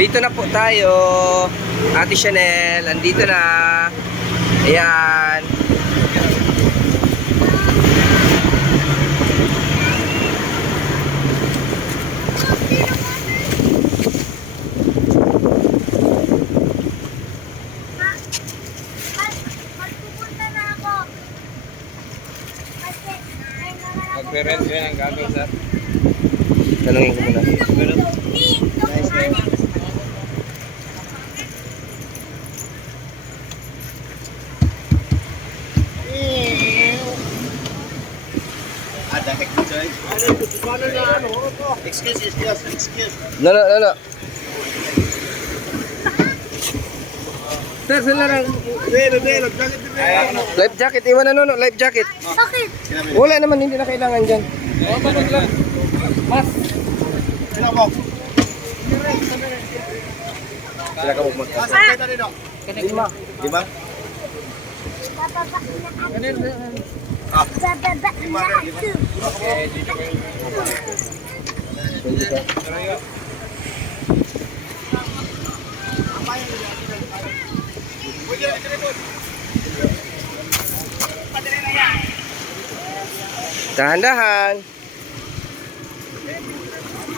Dito na po tayo. Ate Chanel, andito na. Ayan. Magre-rent yun ang gagawin, sir. Tanungin ko muna. Excuse. No. Sir, sila lang. Life jacket, iwan na no, life jacket. Bakit? Wala naman, hindi na kailangan dyan. Sila ka bukmat. Lima? Bababa na ako. Dahan-dahan.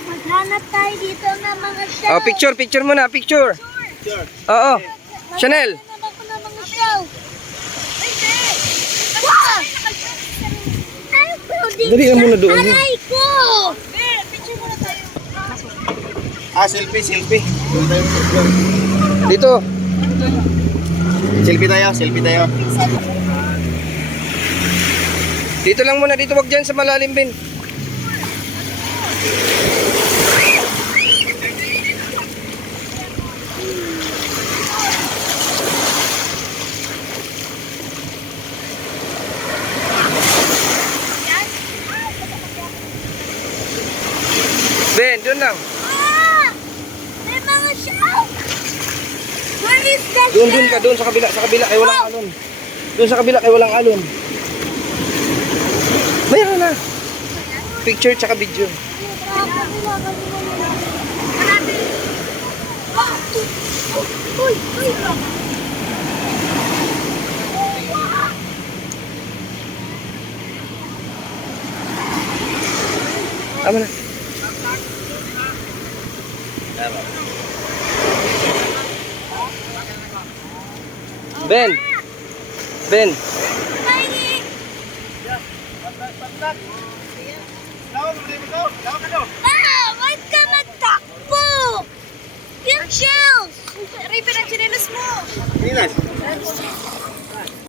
Maghanap tayo dito ng mga show. Oh, picture muna, picture. Oo. Chanel. Maghanap ako ng mga show. Wow! Ay, pwede Dali na muna doon. aray ko! Picture muna tayo. Selfie. Dito. Selfie tayo. Dito lang muna, dito wag dyan sa malalim, Ben. Ben, doon lang. Ah! May mga show! Where is the Doon show? ka, doon sa kabila kay walang alon. Doon sa kabila kay walang alon. Mayroon na. Picture tsaka video. Uy! Tama na. Ben. Wag ka magtakbo! Yung shells! Ripe ng chinelas mo!